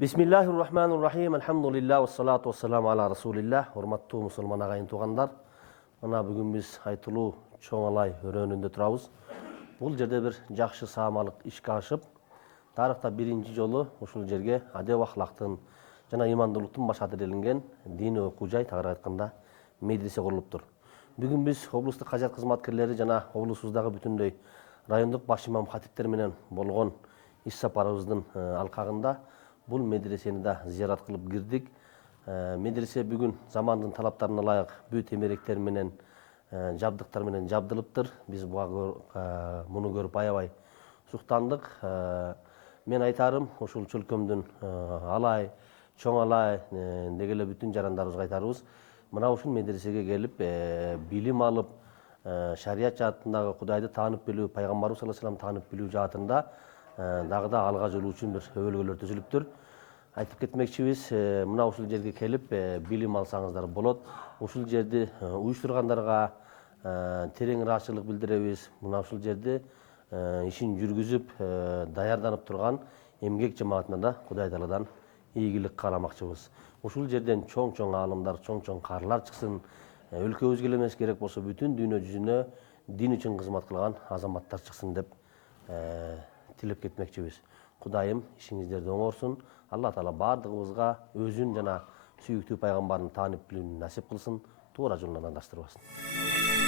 Бисмиллахир-рахманир-рахим. Алхамдулиллах, вассалату вассаламу аля расулиллах. Урматтуу мусулман агайын туугандар. Мына бүгүн биз айтылуу чоң алай өрөөнүндө турабыз. Бул жерде бир жакшы саамалык ишке ашып, тарыхта биринчи жолу ушул жерге адеп ахлактын жана имандуулуктун башаты делинген диний окуу жай, тагыраак айтканда медресе курулуптур. Бүгүн биз облустук кажат кызматкерлери жана облусубуздагы бүтүндөй райондук баш имам хатиптер менен болгон иш сапарыбыздын алкагында бул медресени да зыярат кылып кирдик. Медресе бүгүн замандын талаптарына ылайык бүт эмеректер менен, жабдыктар менен жабдылыптыр. Биз муну көрүп аябай суктандык. Мен айтарым, ушул чөлкөмдүн алай, чоң алай деги эле бүтүн жарандарыбызга айтарыбыз, мына ушул медресеге келип, билим алып, шарият жаатындагы Кудайды таанып билүү, пайгамбарыбыз саллаллаху алейхи вассалам таанып билүү жаатында дагы да алга жылуу үчүн бир өбөлгөлөр түзүлүптүр. Айтып кетмекчибиз, мына ушул жерге келип билим алсаңыздар болот. Ушул жерди уюштургандарга терең ыраазычылык билдиребиз. Мына ушул жерде ишин жүргүзүп, даярданып турган эмгек жамаатына да Кудай Тааладан ийгилик кааламакчыбыз. Ушул жерден чоң аалымдар, чоң каарылар чыксын. Өлкөбүзгө эле эмес, керек болсо бүтүн дүйнө жүзүнө дин үчүн кызмат кылган азаматтар чыксын деп тилеп кетмекчибиз. Кудайым ишиңиздерди оңорсун. Алла Таала бардыгыбызга өзүн жана сүйүктүү пайгамбарын таанып билүүнү насип кылсын, туура жолдон адаштырбасын.